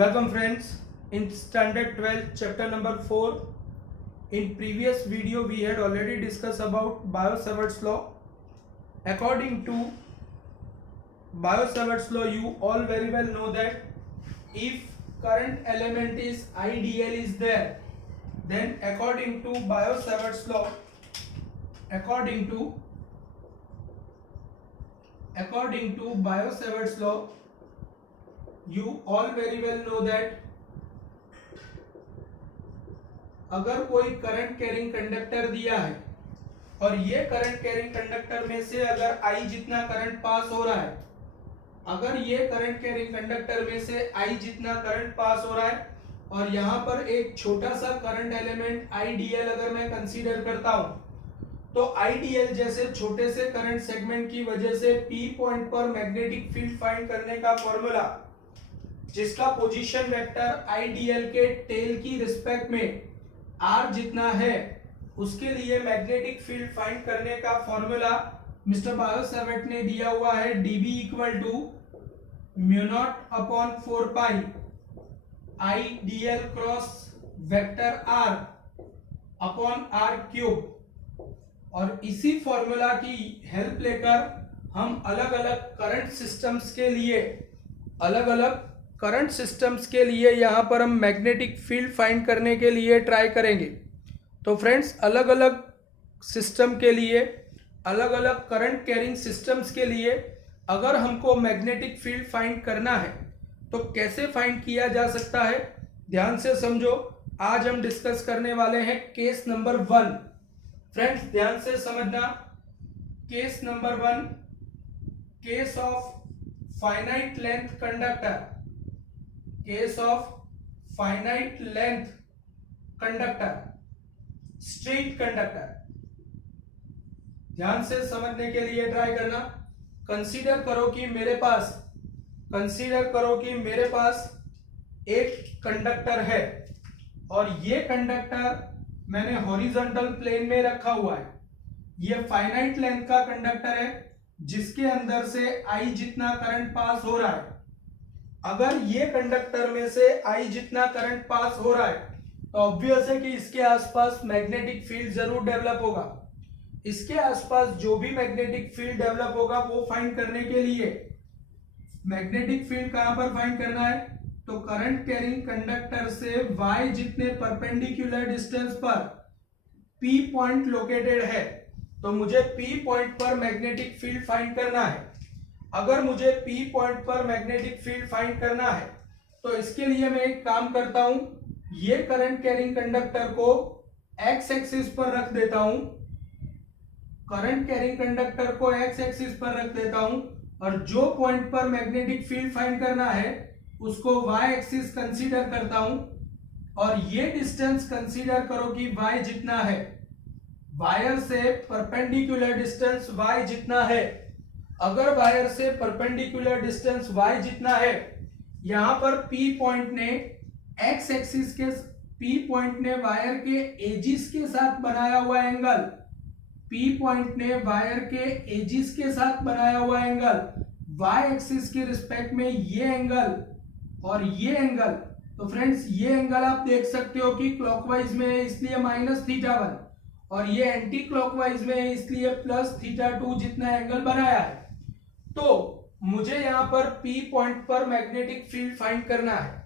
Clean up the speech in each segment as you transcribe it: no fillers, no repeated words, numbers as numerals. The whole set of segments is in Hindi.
Welcome friends in standard 12 chapter number 4. In previous video we had already discussed about Biot-Savart's law. According to Biot-Savart's law, you all very well know that if current element is IDL is there, then according to Biot-Savart's law, according to Biot-Savart's law, you all very well know that अगर कोई करंट कैरिंग कंडक्टर दिया है और ये करंट कैरिंग कंडक्टर में से अगर I जितना करंट पास हो रहा है, अगर ये करंट कैरिंग कंडक्टर में से I जितना करंट पास हो रहा है और यहाँ पर एक छोटा सा करंट एलिमेंट IDL अगर मैं कंसीडर करता हूं, तो IDL जैसे छोटे से करंट सेगमेंट की वजह से P पॉइंट पर मैग्नेटिक फील्ड फाइंड करने का फॉर्मूला, जिसका पोजीशन वेक्टर IDL के टेल की रिस्पेक्ट में R जितना है, उसके लिए मैग्नेटिक फील्ड फाइंड करने का फॉर्मूला मिस्टर बायो-सावर्ट ने दिया हुआ है dB equal to mu naught upon 4 pi IDL cross vector R upon R cube. और इसी फॉर्मूला की हेल्प लेकर हम अलग अलग करंट सिस्टम्स के लिए यहाँ पर हम मैग्नेटिक फील्ड फाइंड करने के लिए ट्राई करेंगे। तो फ्रेंड्स, अलग अलग सिस्टम के लिए, अलग अलग करंट कैरिंग सिस्टम्स के लिए अगर हमको मैग्नेटिक फील्ड फाइंड करना है तो कैसे फाइंड किया जा सकता है, ध्यान से समझो। आज हम डिस्कस करने वाले हैं केस नंबर 1। फ्रेंड्स ध्यान से समझना, case number 1, case of finite length conductor, case of finite length conductor, straight conductor. ध्यान से समझने के लिए ट्राई करना। कंसीडर करो कि मेरे पास एक कंडक्टर है और ये कंडक्टर मैंने हॉरिजॉन्टल प्लेन में रखा हुआ है। ये फाइनाइट लेंथ का कंडक्टर है जिसके अंदर से I जितना करंट पास हो रहा है। अगर ये कंडक्टर में से I जितना करंट पास हो रहा है तो ऑब्वियस है कि इसके आसपास मैग्नेटिक फील्ड जरूर डेवलप होगा। इसके आसपास जो भी मैग्नेटिक फील्ड डेवलप होगा वो फाइंड करने के लिए मैग्नेटिक फील्ड कहां पर फाइंड करना है, तो करंट कैरिंग कंडक्टर से Y जितने परपेंडिकुलर डिस्टेंस पर P पॉइंट लोकेटेड है, तो मुझे P पॉइंट पर मैग्नेटिक फील्ड फाइंड करना है। अगर मुझे P पॉइंट पर मैग्नेटिक फील्ड फाइंड करना है तो इसके लिए मैं एक काम करता हूं, ये करंट कैरिंग कंडक्टर को x एक्सिस पर रख देता हूं, करंट कैरिंग कंडक्टर को x एक्सिस पर रख देता हूं और जो पॉइंट पर मैग्नेटिक फील्ड फाइंड करना है उसको y एक्सिस कंसीडर करता हूं और ये डिस्टेंस कंसीडर करो कि y जितना है, वायर से परपेंडिकुलर डिस्टेंस y जितना है। अगर वायर से परपेंडिकुलर डिस्टेंस y जितना है, यहां पर P पॉइंट ने x एक्सिस के, P पॉइंट ने वायर के एजिस के साथ बनाया हुआ एंगल, P पॉइंट ने वायर के एजिस के साथ बनाया हुआ एंगल, y एक्सिस के रिस्पेक्ट में ये एंगल और ये एंगल। तो फ्रेंड्स ये एंगल आप देख सकते हो कि क्लॉकवाइज में है इसलिए -θ1 और ये एंटी क्लॉकवाइज में है इसलिए +θ2 जितना एंगल बनाया है। तो मुझे यहां पर P पॉइंट पर मैग्नेटिक फील्ड फाइंड करना है।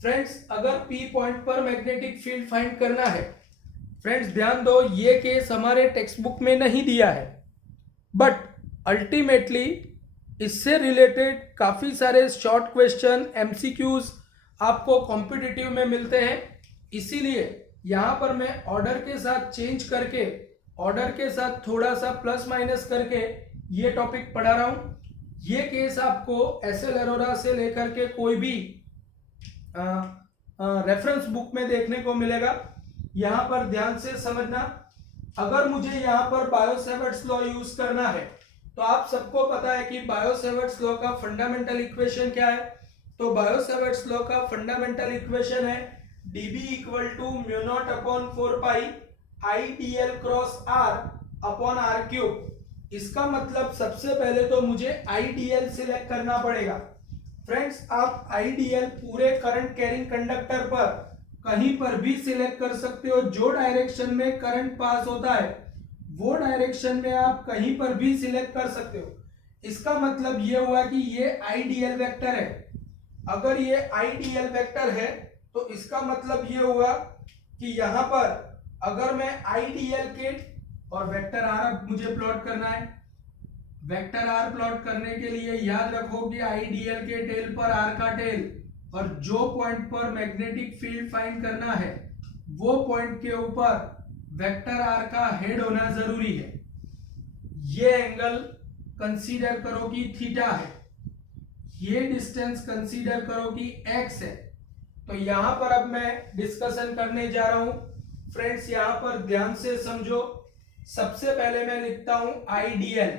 फ्रेंड्स अगर P पॉइंट पर मैग्नेटिक फील्ड फाइंड करना है, फ्रेंड्स ध्यान दो, ये केस हमारे टेक्स्ट बुक में नहीं दिया है, बट अल्टीमेटली इससे रिलेटेड काफी सारे शॉर्ट क्वेश्चन MCQs आपको कॉम्पिटिटिव में मिलते हैं। इसीलिए यहां पर मैं ऑर्डर के साथ चेंज करके, ऑर्डर के साथ थोड़ा सा प्लस माइनस करके ये टॉपिक पढ़ा रहा हूं। ये केस आपको SL अरोरा से लेकर के कोई भी रेफरेंस बुक में देखने को मिलेगा। यहां पर ध्यान से समझना, अगर मुझे यहां पर बायो-सावर्ट्स लॉ यूज करना है तो आप सबको पता है कि बायो-सावर्ट्स लॉ का फंडामेंटल इक्वेशन क्या है। तो बायो-सावर्ट्स लॉ का फंडामेंटल इक्वेशन है dB equal to mu naught upon 4 pi IDL cross R upon R cube. इसका मतलब सबसे पहले तो मुझे IDL सिलेक्ट करना पड़ेगा। फ्रेंड्स आप आईडीएल पूरे करंट कैरिंग कंडक्टर पर कहीं पर भी सिलेक्ट कर सकते हो। जो डायरेक्शन में करंट पास होता है वो डायरेक्शन में आप कहीं पर भी सिलेक्ट कर सकते हो। इसका मतलब ये हुआ कि ये आईडीएल वेक्टर है। अगर ये आईडीएल वेक्टर है तो इसका मतलब ये हुआ कि यहां पर अगर मैं आईडीएल के और वेक्टर आर मुझे प्लॉट करना है। वेक्टर आर प्लॉट करने के लिए याद रखो कि आईडीएल के टेल पर आर का टेल और जो पॉइंट पर मैग्नेटिक फील्ड फाइंड करना है वो पॉइंट के ऊपर वेक्टर आर का हेड होना जरूरी है। ये एंगल कंसीडर करो कि थीटा है, ये डिस्टेंस कंसीडर करो कि एक्स है। तो यहां पर अब मैं डिस्कशन करने जा रहा हूं। फ्रेंड्स यहां पर ध्यान से समझो। सबसे पहले मैं लिखता हूं आईडीएल।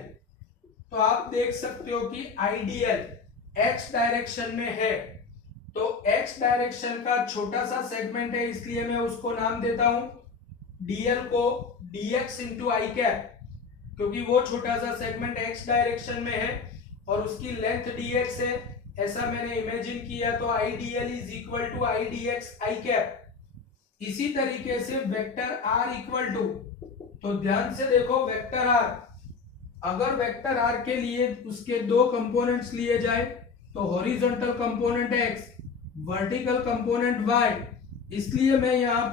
तो आप देख सकते हो कि आईडीएल एक्स डायरेक्शन में है। तो एक्स डायरेक्शन का छोटा सा सेगमेंट है, इसलिए मैं उसको नाम देता हूं डीएल को डीएक्स इंटू आई कैप, क्योंकि वो छोटा सा सेगमेंट एक्स डायरेक्शन में है और उसकी लेंथ dx है, ऐसा मैंने इमेजिन किया। तो IDL is equal to i dx i cap. इसी तरीके से वेक्टर आर इक्वल टू, तो ध्यान से देखो वेक्टर आर, अगर वेक्टर आर के लिए उसके दो कंपोनेंट्स लिए जाए तो horizontal component x, vertical component y। इसलिए मैं यहां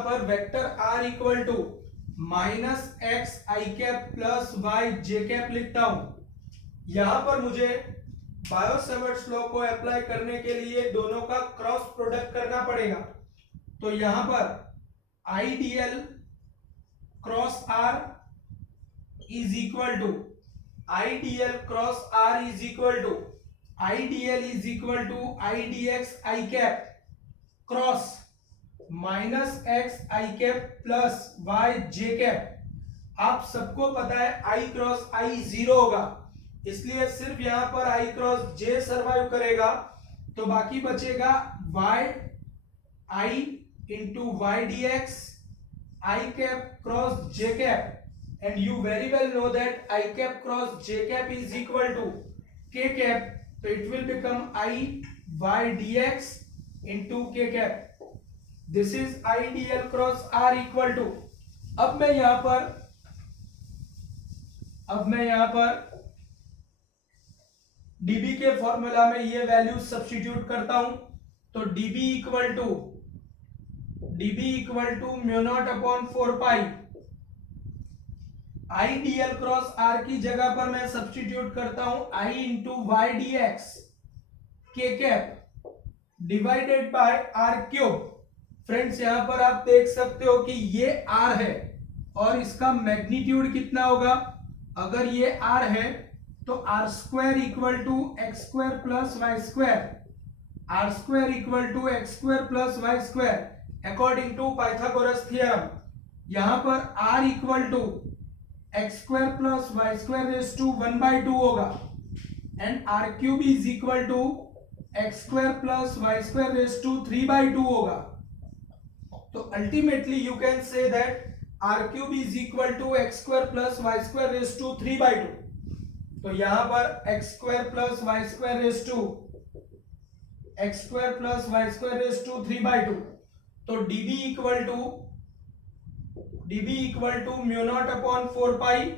पर vector r equal to minus x I cap plus y j cap लिखता हूं। यहां पर मुझे बायो सेवर्ट्स लॉ को अप्लाई करने के लिए दोनों का क्रॉस प्रोडक्ट करना पड़ेगा। तो यहां पर IDL cross r is equal to IDL cross r is equal to IDL is equal to i dx i cap cross minus x I cap plus y j cap. आप सबको पता है आई क्रॉस आई जीरो होगा, इसलिए सिर्फ यहां पर आई क्रॉस जे सर्वाइव करेगा। तो बाकी बचेगा Y I into Y D X I cap cross J cap. And you very well know that I cap cross J cap is equal to K cap. तो it will become I Y D X into के cap. This is IDL cross R equal to, अब मैं यहां पर डीबी के फॉर्मूला में ये वैल्यू सब्स्टिट्यूट करता हूं। तो dB equal to mu naught upon 4 pi. IDL cross r की जगह पर मैं सब्स्टिट्यूट करता हूं i into Y D x k cap divided by r cube. Friends यहां पर आप देख सकते हो कि ये r है और इसका मैग्नीट्यूड कितना होगा। अगर ये r है तो r square equal to x square plus Y square, r square equal to x square plus Y square according to Pythagoras theorem. यहां पर r equal to x square plus Y square raise to 1/2 होगा and r cube is equal to x square plus Y square raise to 3/2 होगा। तो ultimately you can say that r cube is equal to x square plus Y square raise to 3/2। तो यहां पर x square plus Y square raise to 3/2। तो dB equal to mu naught upon 4 pi,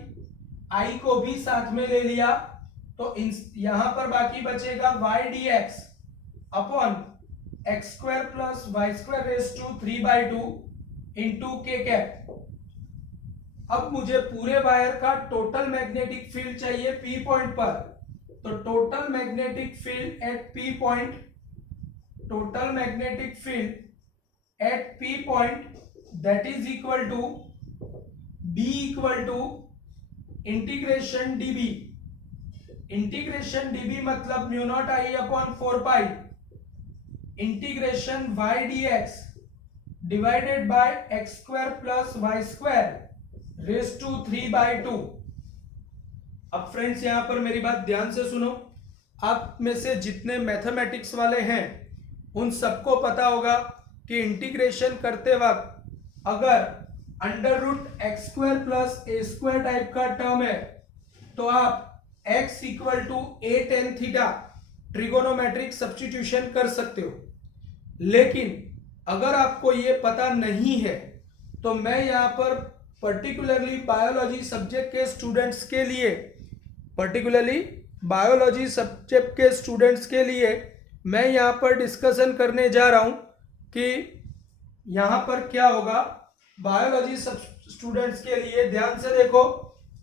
i को भी साथ में ले लिया। तो यहां पर बाकी बचेगा Y D X upon X square plus Y square raise to 3/2 into के कैप। अब मुझे पूरे वायर का टोटल मैग्नेटिक फील्ड चाहिए पी पॉइंट पर। तो total magnetic field at P point that is equal to B equal to integration DB मतलब mu naught I upon 4 pi integration Y D X divided by X square plus Y square raise to 3/2। अब फ्रेंड्स यहां पर मेरी बात ध्यान से सुनो। आप में से जितने मैथमेटिक्स वाले हैं उन सबको पता होगा कि इंटीग्रेशन करते वक्त अगर under root X square plus A square type का टर्म है तो आप x equal to a tan theta trigonometric substitution कर सकते हो। लेकिन अगर आपको ये पता नहीं है तो मैं यहाँ पर पर्टिकुलरली बायोलॉजी सब्जेक्ट के स्टूडेंट्स के लिए मैं यहाँ पर डिस्कशन करने जा रहा हूँ कि यहाँ पर क्या होगा। बायोलॉजी स्टूडेंट्स के लिए ध्यान से देखो,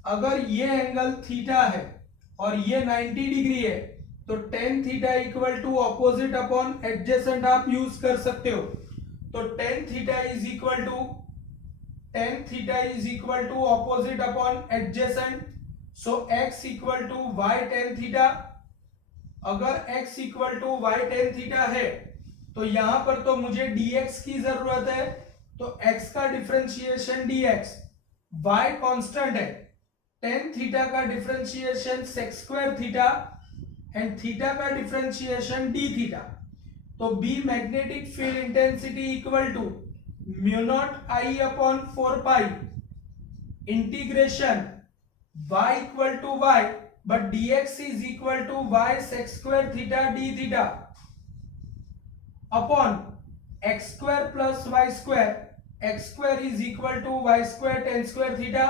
अगर ये एंगल थीटा है और ये 90 डिग्री है तो tan theta equal to opposite upon adjacent आप यूज कर सकते हो। तो tan theta is equal to opposite upon adjacent, so x equal to y tan theta. अगर x equal to y tan theta है तो यहां पर तो मुझे dx की जरूरत है, तो x का डिफरेंशिएशन dx, y कांस्टेंट है, टेन थीटा का differentiation sec square theta and theta का डिफरेंशिएशन d थीटा। तो B magnetic field intensity equal to mu naught I upon 4 pi integration y equal to y but dx is equal to y sec square theta d theta upon x square plus y square, x square is equal to y square tan square theta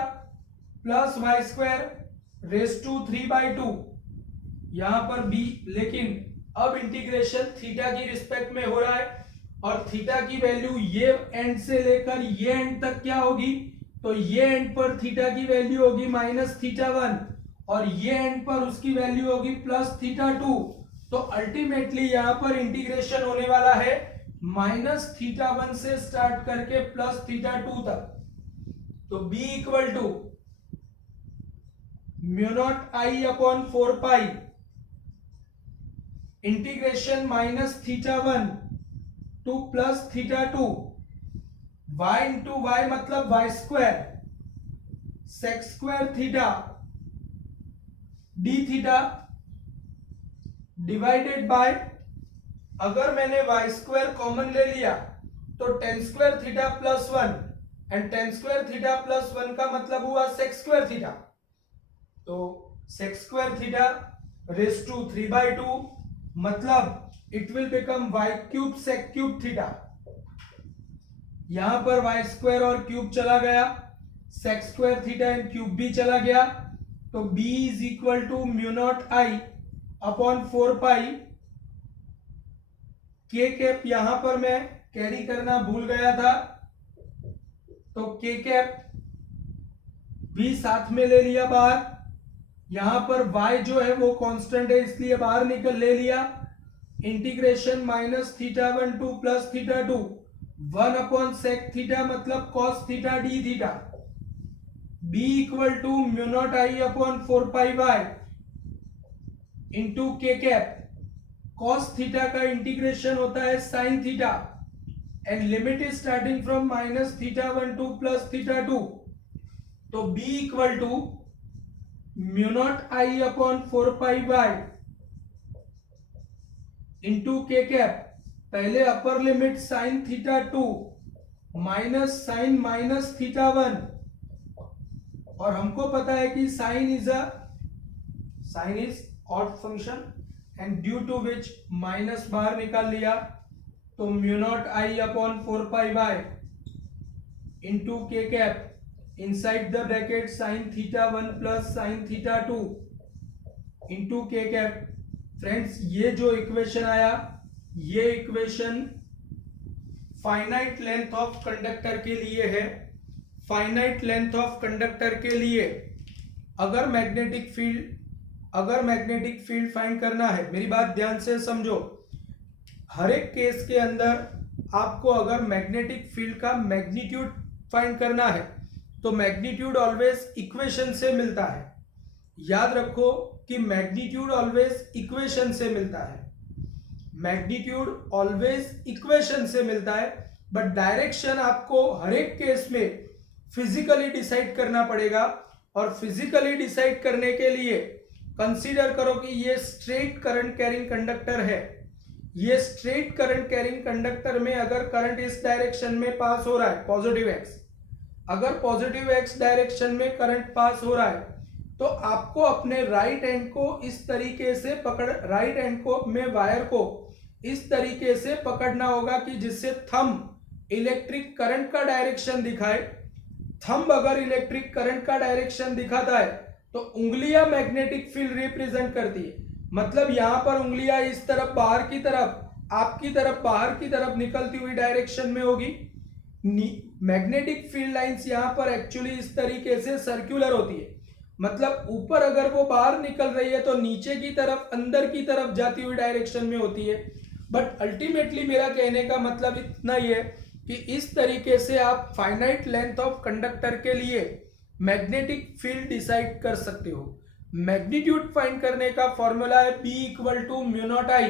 plus y square raise to 3/2 यहां पर b। लेकिन अब इंटीग्रेशन थीटा की रिस्पेक्ट में हो रहा है और थीटा की वैल्यू ये एंड से लेकर ये एंड तक क्या होगी, तो ये एंड पर थीटा की वैल्यू होगी माइनस थीटा 1 और ये एंड पर उसकी वैल्यू होगी प्लस थीटा 2। तो अल्टीमेटली यहां पर इंटीग्रेशन होने वाला है माइनस थीटा 1 से स्टार्ट करके प्लस थीटा 2 तक। तो b equal to mu naught I upon 4 pi integration minus theta 1 to plus theta 2, y into y मतलब y square sec square theta d theta divided by, अगर मैंने y स्क्वायर कॉमन ले लिया तो tan square theta plus 1 and tan square theta plus 1 का मतलब हुआ सेक स्क्वायर थीटा, तो sec square theta raise to 3/2 मतलब it will become y cube sec cube theta. यहां पर y स्क्वायर और क्यूब चला गया, sec square theta and cube भी चला गया, तो b is equal to mu naught I upon 4 pi k cap, यहां पर मैं कैरी करना भूल गया था तो के कैप भी साथ में ले लिया बाहर। यहां पर y जो है वो कांस्टेंट है इसलिए बाहर निकल ले लिया, integration minus theta 1 to plus theta 2 1 upon sec theta मतलब cos theta d theta. b equal to mu naught I upon 4 pi y into के कैप, कॉस थीटा का इंटीग्रेशन होता है sine theta and limit is starting from minus theta 1 to plus theta 2। तो b equal to mu naught I upon 4 pi y into के कैप, पहले upper limit sine theta 2 minus sine minus theta 1 और हमको पता है कि sine is odd function and due to which minus बाहर निकाल लिया, तो mu naught I upon 4 pi y into के cap inside the bracket sine theta 1 plus sine theta 2 into के कैप। फ्रेंड्स ये जो इक्वेशन आया ये equation finite length of conductor के लिए है। फाइनाइट लेंथ ऑफ कंडक्टर के लिए अगर मैग्नेटिक फील्ड फाइंड करना है, मेरी बात ध्यान से समझो, हर एक केस के अंदर आपको अगर मैग्नेटिक फील्ड का मैग्नीट्यूड फाइंड करना है तो मैग्नीट्यूड ऑलवेज इक्वेशन से मिलता है। याद रखो कि मैग्नीट्यूड ऑलवेज इक्वेशन से मिलता है, मैग्नीट्यूड ऑलवेज इक्वेशन से मिलता है, बट डायरेक्शन आपको हर एक केस में फिजिकली डिसाइड करना पड़ेगा। और फिजिकली डिसाइड करने के लिए कंसीडर करो कि ये स्ट्रेट करंट कैरिंग कंडक्टर है। ये स्ट्रेट करंट कैरिंग कंडक्टर में अगर करंट इस डायरेक्शन में पास हो रहा है पॉजिटिव एक्स, अगर पॉजिटिव एक्स डायरेक्शन में करंट पास हो रहा है तो आपको अपने राइट हैंड को इस तरीके से राइट हैंड को में वायर को इस तरीके से पकड़ना होगा कि जिससे थंब इलेक्ट्रिक करंट का डायरेक्शन दिखाए। थंब अगर इलेक्ट्रिक करंट का डायरेक्शन दिखाता है तो उंगलियां मैग्नेटिक फील्ड रिप्रेजेंट करती है। मतलब यहां पर उंगलियां इस तरफ बाहर की तरफ, आपकी तरफ बाहर की तरफ निकलती हुई डायरेक्शन में होगी। मैग्नेटिक फील्ड लाइंस यहां पर एक्चुअली इस तरीके से सर्कुलर होती है। मतलब ऊपर अगर वो बाहर निकल रही है तो नीचे की तरफ, अंदर की तरफ जाती हुई डायरेक्शन में होती है। बट अल्टीमेटली मेरा कहने का मतलब इतना ही है कि इस तरीके से आप फाइनाइट लेंथ ऑफ कंडक्टर के लिए मैग्नेटिक फील्ड डिसाइड कर सकते हो। मैग्नीट्यूड फाइंड करने का फॉर्मूला है B equal to mu naught I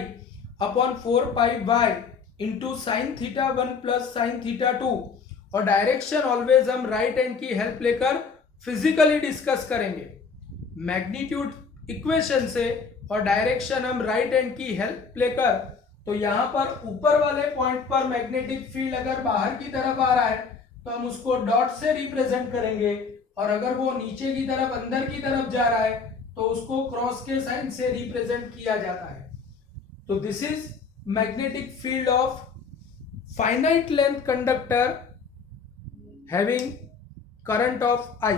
upon 4 pi Y into sine theta 1 plus sine theta 2। और डायरेक्शन ऑलवेज हम राइट हैंड की हेल्प लेकर फिजिकली डिस्कस करेंगे। मैग्नीट्यूड इक्वेशन से और डायरेक्शन हम राइट हैंड की हेल्प लेकर, तो यहां पर ऊपर वाले पॉइंट पर मैग्नेटिक फील्ड अगर बाहर की तरफ आ रहा है तो हम उसको डॉट से रिप्रेजेंट करेंगे, और अगर वो नीचे की तरफ, अंदर की तरफ जा रहा है तो उसको क्रॉस के साइन से रिप्रेजेंट किया जाता है। तो this is magnetic field of finite length conductor having current of I.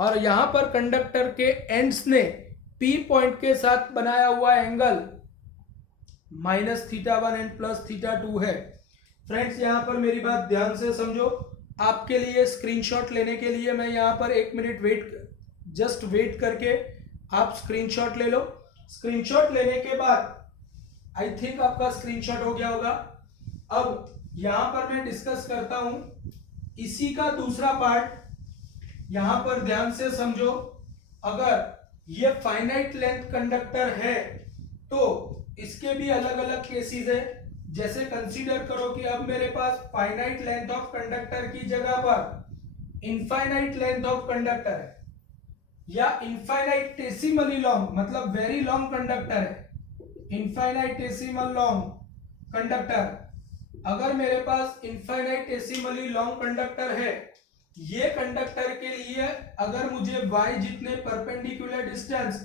और यहां पर कंडक्टर के एंड्स ने P पॉइंट के साथ बनाया हुआ एंगल -θ1 एंड +θ2 है। फ्रेंड्स यहां पर मेरी बात ध्यान से समझो। आपके लिए स्क्रीनशॉट लेने के लिए मैं यहां पर 1 मिनट जस्ट वेट करके आप स्क्रीनशॉट ले लो। स्क्रीनशॉट लेने के बाद आई थिंक आपका स्क्रीनशॉट हो गया होगा। अब यहां पर मैं डिस्कस करता हूं इसी का दूसरा पार्ट। यहां पर ध्यान से समझो, अगर ये फाइनाइट लेंथ कंडक्टर है तो इसके भी अलग अलग केसेस है। जैसे कंसीडर करो कि अब मेरे पास फाइनाइट लेंथ ऑफ कंडक्टर की जगह पर इनफाइनाइट लेंथ ऑफ कंडक्टर है, या इनफाइनाइटेसिमली लॉन्ग, मतलब वेरी लॉन्ग कंडक्टर है। इनफाइनाइटेसिमल लॉन्ग कंडक्टर, अगर मेरे पास इनफाइनाइटेसिमली लॉन्ग कंडक्टर है, ये कंडक्टर के लिए अगर मुझे y जितने परपेंडिकुलर डिस्टेंस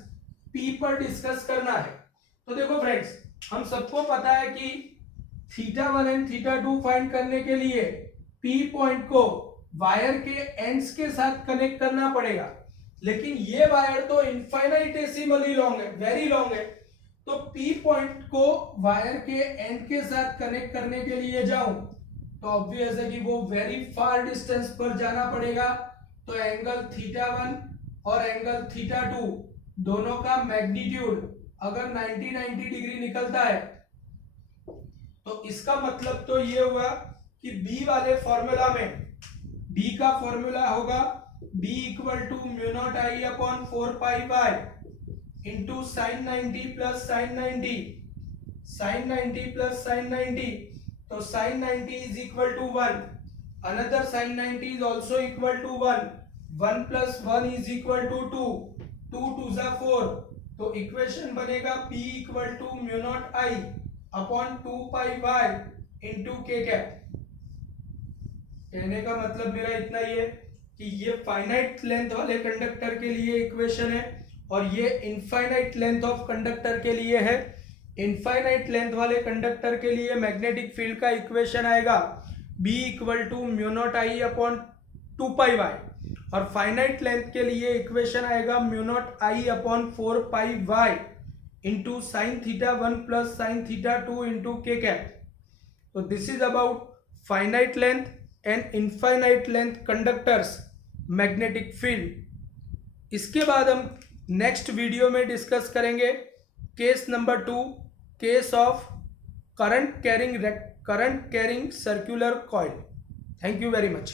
p पर डिस्कस करना है, तो देखो फ्रेंड्स हम सबको पता है कि θ1 एंड θ2 फाइंड करने के लिए p पॉइंट को वायर के एंड्स के साथ कनेक्ट करना पड़ेगा। लेकिन ये वायर तो इनफाइनाइटेसिमली लॉन्ग है, वेरी लॉन्ग है। तो P पॉइंट को वायर के एंड के साथ कनेक्ट करने के लिए जाऊं तो ऑब्वियस है कि वो वेरी फार डिस्टेंस पर जाना पड़ेगा। तो एंगल θ1 और एंगल θ2 दोनों का मैग्नीट्यूड अगर 90 डिग्री निकलता है तो इसका मतलब तो ये हुआ कि B वाले फॉर्मूला में B का फॉर्मूला होगा B equal to mu naught I upon 4 pi Y into sine 90 plus sine 90, sine 90 plus sine 90। तो sine 90 is equal to 1, another sine 90 is also equal to 1, 1 plus 1 is equal to 2, 2 2 जा 4। तो इक्वेशन बनेगा P equal to mu naught I upon 2 pi Y into के कैप। कहने का मतलब मेरा इतना ही है कि ये फाइनाइट लेंथ वाले कंडक्टर के लिए इक्वेशन है और ये इनफाइनाइट लेंथ ऑफ कंडक्टर के लिए है। इनफाइनाइट लेंथ वाले कंडक्टर के लिए मैग्नेटिक फील्ड का इक्वेशन आएगा B equal to mu naught I upon 2 pi Y, और फाइनाइट लेंथ के लिए इक्वेशन आएगा mu naught I upon 4 pi Y into sine θ1 plus sine θ2 into के कैप। तो this is about finite length and infinite length conductors magnetic field. इसके बाद हम नेक्स्ट वीडियो में डिस्कस करेंगे case number 2, case of current carrying circular coil. Thank you very much.